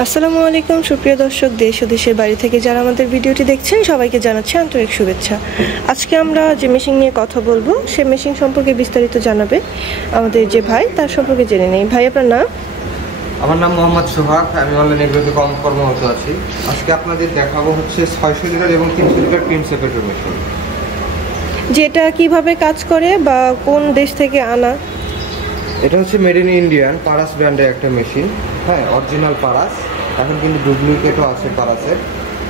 আসসালামু আলাইকুম সুপ্রিয় দর্শক, দেশ ও দেশের বাইরে থেকে যারা আমাদের ভিডিওটি দেখছেন সবাইকে জানাচ্ছি আন্তরিক শুভেচ্ছা। আজকে আমরা যে মেশিন নিয়ে কথা বলবো সে মেশিন সম্পর্কে বিস্তারিত জানাবে আমাদের যে ভাই, তার সম্পর্কে জেনে নেই। ভাই, আপনার নাম? আমার নাম মোহাম্মদ সোহাগ, আমি অনলাইন এগ্রোতে কর্মরত আছি। আজকে আপনাদের দেখাবো হচ্ছে 600 লিটার এবং 300 লিটার ক্রিম সেপারেটর মেশিন। যেটা কিভাবে কাজ করে বা কোন দেশ থেকে আনা? এটা হচ্ছে মেড ইন ইন্ডিয়ান পারাস ব্র্যান্ডের একটা মেশিন। হ্যাঁ, অরিজিনাল পারাস। এখন কিন্তু ডুপ্লিকেটও আছে পারাসের।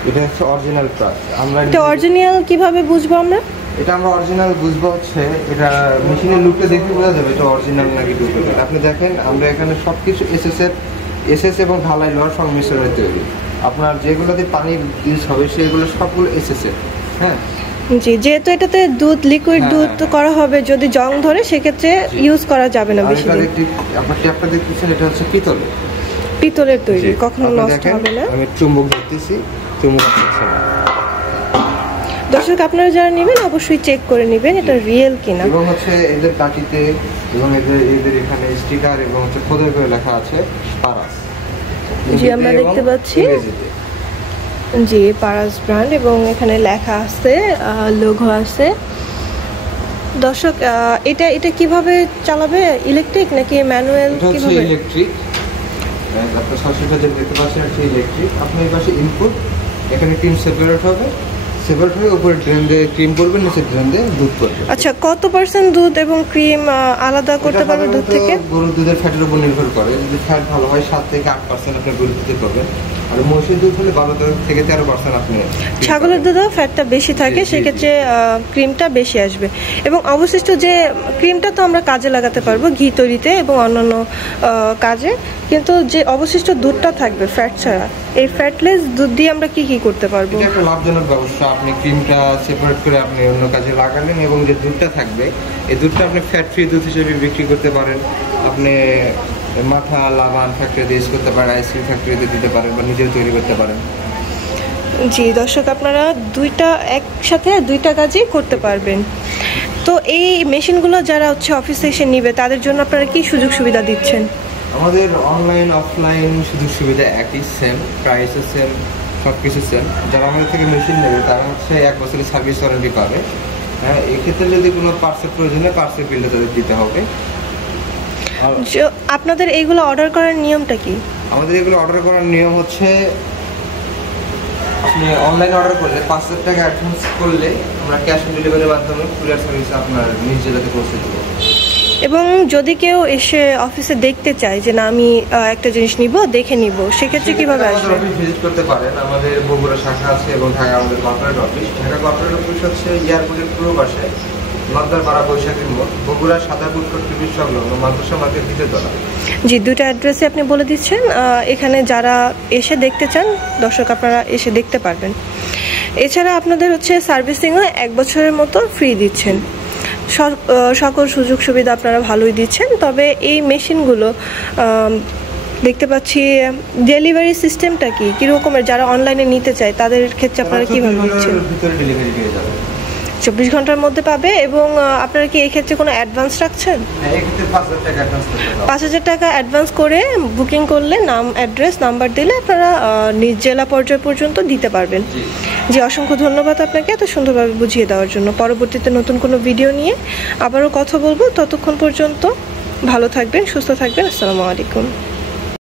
এটা হচ্ছে অরিজিনাল পারাস। এটা অরিজিনাল কিভাবে বুঝবো আমরা? এটা আমরা অরিজিনাল বুঝবো হচ্ছে এটা মেশিনের লুকটা দেখে বোঝা যাবে এটা অরিজিনাল নাকি ডুপ্লিকেট। আপনি দেখেন আমরা এখানে সব কিছু এসএস এবং ঢালাই লোহার সংমিশ্রণে তৈরি। আপনার যেগুলোতে পানি ইউজ হবে সেগুলো সবগুলো এসএস এর। হ্যাঁ জি, যেহেতু এটাতে দুধ, লিকুইড দুধ তো করা হবে, যদি জং ধরে সেক্ষেত্রে ইউজ করা যাবে না বেশি দিন। আপনার ট্যাপটা দেখতেছেন, এটা হচ্ছে পিতলের তৈরি, কখনো নষ্ট হবে না। আমি চুম্বক ধরতেছি, চুম্বক হচ্ছে না। দর্শক, আপনারা যারা নেবেন অবশ্যই চেক করে নেবেন এটা রিয়েল কিনা। এবং হচ্ছে এদের কাঠিতে এবং এদের এখানে স্টিকার এবং হচ্ছে খোদাই করে লেখা আছে পারাস। জি, আমরা দেখতে পাচ্ছি জি পারাস ব্র্যান্ড এবং এখানে লেখা আছে, লোগো আছে। দর্শক, এটা কিভাবে চালাবে? ইলেকট্রিক নাকি ম্যানুয়াল? কিভাবে? ইলেকট্রিক। আপনার সরাসরি দেখতে পাচ্ছেন এটা ইলেকট্রিক। আপনি এই পাশে ইনপুট, এখানে ক্রিম সেপারেট হবে, সেপারেট হয়ে উপরে ড্রেন দিয়ে ক্রিম করবেন, নিচে ড্রেন দিয়ে দুধ করবেন। আচ্ছা, কত পার্সেন্ট দুধ এবং ক্রিম আলাদা করতে পারবে দুধ থেকে? গরুর দুধের ফ্যাটের উপর নির্ভর করে। যদি ফ্যাট ভালো হয় 7 থেকে 8% আপনি গরুর দুধে করবেন, আর মহিষের দুধ হলে 12 থেকে 13% আপনি। ছাগলের দুধেও ফ্যাটটা বেশি থাকে, সেক্ষেত্রে ক্রিমটা বেশি আসবে। এবং অবশিষ্ট যে ক্রিমটা তো আমরা কাজে লাগাতে পারবো ঘি তৈরিতে এবং অন্যান্য কাজে, কিন্তু যে অবশিষ্ট দুধটা থাকবে ফ্যাট ছাড়া, এই ফ্যাটলেস দুধ দিয়ে আমরা কি করতে পারবো? এটা একটা লাভজনক ব্যবসা। আপনি ক্রিমটা সেপারেট করে আপনি অন্য কাজে লাগালেন এবং যে দুধটা থাকবে এই দুধটা আপনি ফ্যাট ফ্রি দুধ হিসেবে বিক্রি করতে পারেন। আপনি মাথা লাবান ফ্যাক্টরিতে ইউজ করতে পারেন, আইসক্রিম ফ্যাক্টরিতে দিতে পারেন বা নিজেও তৈরি করতে পারেন। জি দর্শক, আপনারা একসাথে দুইটা কাজই করতে পারবেন। তো এই মেশিনগুলো যারা হচ্ছে অফিসে এসে নিবে তাদের জন্য আপনারা কি সুযোগ সুবিধা দিচ্ছেন? আমাদের অনলাইন অফলাইন সুযোগ সুবিধা একই, সেম প্রাইসও সেম, সব কিছু সেম। যারা আমাদের থেকে মেশিন নেবে তারা হচ্ছে 1 বছরের সার্ভিস ওয়ারেন্টি পাবে। হ্যাঁ, এক্ষেত্রে যদি কোনো পার্সেল প্রয়োজন হয় পার্সেল বিলটা তাদের দিতে হবে। আপনাদের এইগুলো অর্ডার করার নিয়মটা কি? আমাদের এগুলো অর্ডার করার নিয়ম হচ্ছে আপনি অনলাইনে অর্ডার করলে 5,000 টাকা অ্যাডভান্স করলে আমরা ক্যাশ অন ডেলিভারির মাধ্যমে কুরিয়ার সার্ভিসে আপনার নিজ জেলাতে পৌঁছে দেবো। এবং যদি কেউ এসে অফিসে দেখতে চায় যে না আমি একটা জিনিস নিব, দেখে নিব, সেক্ষেত্রে কিভাবে আসবে? অফিস ভিজিট করতে পারেন। আমাদের বগুড়া শাখা আছে এবং ঢাকা আমাদের corporate office. Dhaka corporate office হচ্ছে এয়ারপোর্টের পূর্ব পাশে, নদ্দারপাড়া বৈশাখীর মোড়, বগুড়া সাদাপুর টিভি সংলগ্ন মাদ্রাসা মার্কেট দ্বিতীয় তলা। জি, দুটো অ্যাড্রেসে আপনি বলে দিচ্ছেন। এখানে যারা এসে দেখতে চান দর্শক, আপনারা এসে দেখতে পারবেন। এছাড়া আপনাদের হচ্ছে সার্ভিসিংও 1 বছরের মতো ফ্রি দিচ্ছেন। সকল সুযোগ সুবিধা আপনারা ভালোই দিচ্ছেন। তবে এই মেশিনগুলো দেখতে পাচ্ছি ডেলিভারি সিস্টেমটা কি রকমের? যারা অনলাইনে নিতে চায় তাদের ক্ষেত্রে আপনারা কিভাবে দিচ্ছেন? 24 ঘন্টার মধ্যে পাবে। এবং আপনারা কি এই ক্ষেত্রে কোনো অ্যাডভান্স রাখছেন? 5,000 টাকা অ্যাডভান্স করে বুকিং করলে নাম, অ্যাড্রেস, নাম্বার দিলে আপনারা নিজ জেলা পর্যায় পর্যন্ত দিতে পারবেন। জি, অসংখ্য ধন্যবাদ আপনাকে এত সুন্দরভাবে বুঝিয়ে দেওয়ার জন্য। পরবর্তীতে নতুন কোনো ভিডিও নিয়ে আবারও কথা বলবো। ততক্ষণ পর্যন্ত ভালো থাকবেন, সুস্থ থাকবেন। আসসালামু আলাইকুম।